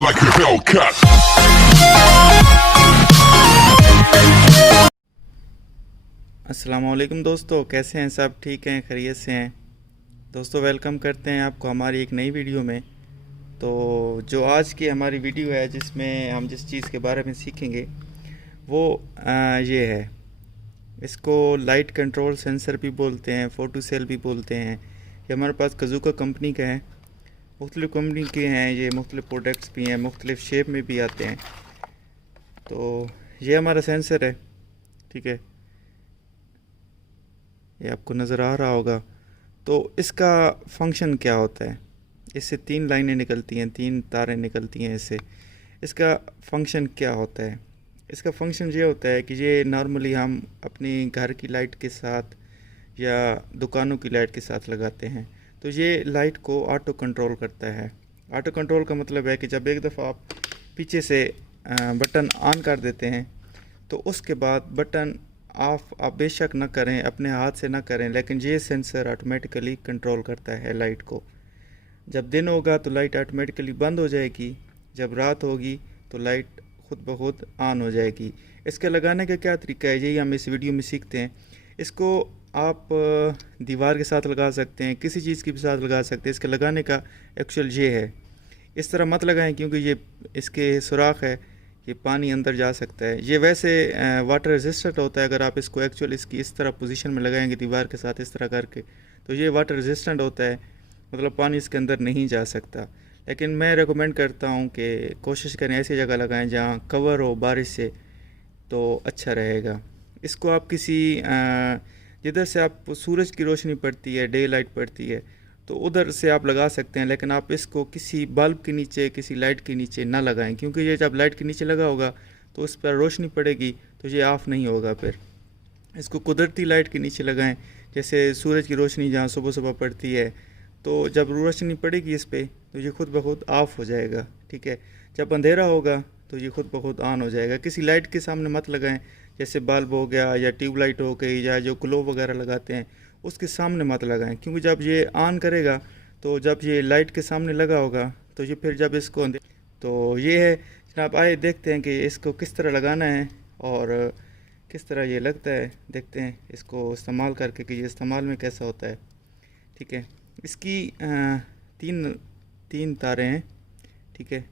like a Hellcat. अस्सलामुअलैकुम दोस्तों, कैसे हैं? सब ठीक हैं, खैरियत से हैं? दोस्तों वेलकम करते हैं आपको हमारी एक नई वीडियो में। तो जो आज की हमारी वीडियो है जिसमें हम जिस चीज़ के बारे में सीखेंगे वो ये है। इसको लाइट कंट्रोल सेंसर भी बोलते हैं, फोटो सेल भी बोलते हैं। ये हमारे पास कज़ूका कंपनी का है। मुख्तलिफ़ कंपनी के हैं ये, मुख्तलिफ़ प्रोडक्ट्स भी हैं, मुख्तलिफ़ शेप में भी आते हैं। तो ये हमारा सेंसर है, ठीक है, ये आपको नज़र आ रहा होगा। तो इसका फंक्शन क्या होता है? इससे 3 लाइनें निकलती हैं, 3 तारें निकलती हैं इससे। इसका फंक्शन क्या होता है? इसका फंक्शन ये होता है कि ये नॉर्मली हम अपनी घर की लाइट के साथ या दुकानों की लाइट के साथ लगाते हैं। तो ये लाइट को ऑटो कंट्रोल करता है। ऑटो कंट्रोल का मतलब है कि जब एक दफ़ा आप पीछे से बटन ऑन कर देते हैं तो उसके बाद बटन ऑफ आप बेशक ना करें, अपने हाथ से ना करें, लेकिन ये सेंसर ऑटोमेटिकली कंट्रोल करता है लाइट को। जब दिन होगा तो लाइट ऑटोमेटिकली बंद हो जाएगी, जब रात होगी तो लाइट खुद ब खुद ऑन हो जाएगी। इसके लगाने का क्या तरीका है, यही हम इस वीडियो में सीखते हैं। इसको आप दीवार के साथ लगा सकते हैं, किसी चीज़ के भी साथ लगा सकते हैं। इसके लगाने का एक्चुअल ये है, इस तरह मत लगाएं क्योंकि ये इसके सुराख है, ये पानी अंदर जा सकता है। ये वैसे वाटर रेजिस्टेंट होता है। अगर आप इसको एक्चुअल इसकी इस तरह पोजीशन में लगाएंगे दीवार के साथ इस तरह करके, तो ये वाटर रेजिस्टेंट होता है, मतलब पानी इसके अंदर नहीं जा सकता। लेकिन मैं रेकमेंड करता हूँ कि कोशिश करें ऐसी जगह लगाएं जहाँ कवर हो बारिश से, तो अच्छा रहेगा। इसको आप किसी जिधर से आप सूरज की रोशनी पड़ती है, डे लाइट पड़ती है, तो उधर से आप लगा सकते हैं। लेकिन आप इसको किसी बल्ब के नीचे, किसी लाइट के नीचे ना लगाएं, क्योंकि ये जब लाइट के नीचे लगा होगा तो उस पर रोशनी पड़ेगी तो ये ऑफ़ नहीं होगा। फिर इसको कुदरती लाइट के नीचे लगाएं, जैसे सूरज की रोशनी जहाँ सुबह सुबह पड़ती है, तो जब रोशनी पड़ेगी इस पर तो ये खुद ब खुद ऑफ़ हो जाएगा, ठीक है। जब अंधेरा होगा तो ये खुद ब खुद ऑन हो जाएगा। किसी लाइट के सामने मत लगाएं, जैसे बल्ब हो गया या ट्यूबलाइट हो गई या जो ग्लो वगैरह लगाते हैं उसके सामने मत लगाएं, क्योंकि जब ये ऑन करेगा तो जब ये लाइट के सामने लगा होगा तो ये फिर जब इसको तो ये है जनाब। आए देखते हैं कि इसको किस तरह लगाना है और किस तरह ये लगता है। देखते हैं इसको इस्तेमाल करके कि ये इस्तेमाल में कैसा होता है, ठीक है। इसकी तीन तारें हैं, ठीक है।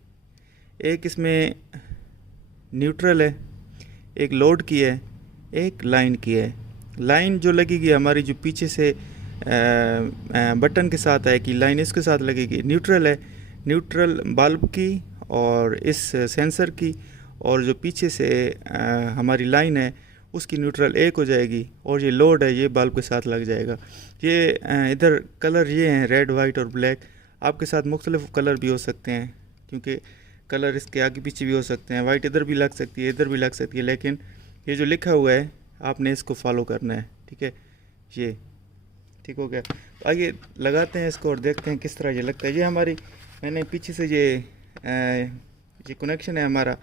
एक इसमें न्यूट्रल है, एक लोड की है, एक लाइन की है। लाइन जो लगेगी हमारी जो पीछे से बटन के साथ है कि लाइन इसके साथ लगेगी। न्यूट्रल है, न्यूट्रल बल्ब की और इस सेंसर की, और जो पीछे से हमारी लाइन है उसकी न्यूट्रल एक हो जाएगी, और ये लोड है ये बल्ब के साथ लग जाएगा। ये इधर कलर ये हैं रेड, वाइट और ब्लैक। आपके साथ मुख्तलिफ कलर भी हो सकते हैं, क्योंकि कलर इसके आगे पीछे भी हो सकते हैं। वाइट इधर भी लग सकती है, इधर भी लग सकती है, लेकिन ये जो लिखा हुआ है आपने इसको फॉलो करना है, ठीक है। ये ठीक हो गया। तो आइए लगाते हैं इसको और देखते हैं किस तरह ये लगता है। ये हमारी मैंने पीछे से ये कनेक्शन है हमारा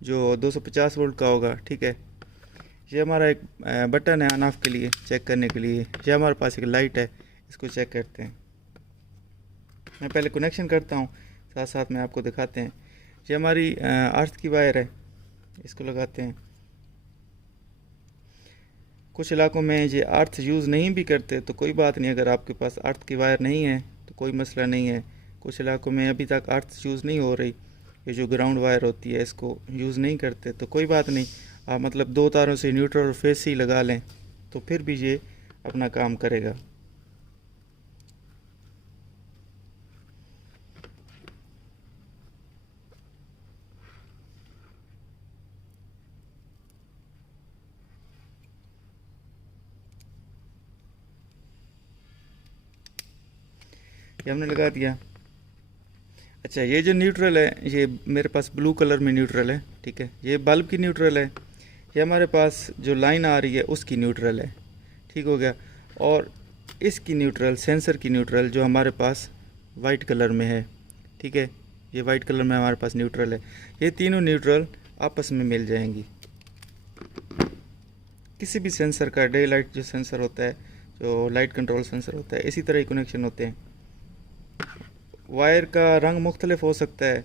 जो 250 वोल्ट का होगा, ठीक है। ये हमारा एक बटन है ऑन ऑफ के लिए, चेक करने के लिए। ये हमारे पास एक लाइट है, इसको चेक करते हैं। मैं पहले कनेक्शन करता हूँ, साथ साथ में आपको दिखाते हैं। ये हमारी अर्थ की वायर है, इसको लगाते हैं। कुछ इलाकों में ये अर्थ यूज़ नहीं भी करते तो कोई बात नहीं, अगर आपके पास अर्थ की वायर नहीं है तो कोई मसला नहीं है। कुछ इलाकों में अभी तक अर्थ यूज़ नहीं हो रही, ये जो ग्राउंड वायर होती है इसको यूज़ नहीं करते तो कोई बात नहीं। आप मतलब 2 तारों से न्यूट्रल और फेस ही लगा लें तो फिर भी ये अपना काम करेगा। ये हमने लगा दिया। अच्छा, ये जो न्यूट्रल है ये मेरे पास ब्लू कलर में न्यूट्रल है, ठीक है। ये बल्ब की न्यूट्रल है। ये हमारे पास जो लाइन आ रही है उसकी न्यूट्रल है, ठीक हो गया। और इसकी न्यूट्रल, सेंसर की न्यूट्रल जो हमारे पास वाइट कलर में है, ठीक है। ये वाइट कलर में हमारे पास न्यूट्रल है। ये तीनों न्यूट्रल आपस में मिल जाएंगी। किसी भी सेंसर का, डे लाइट जो सेंसर होता है, जो लाइट कंट्रोल सेंसर होता है, इसी तरह ही कनेक्शन होते हैं। वायर का रंग मुख्तलिफ हो सकता है,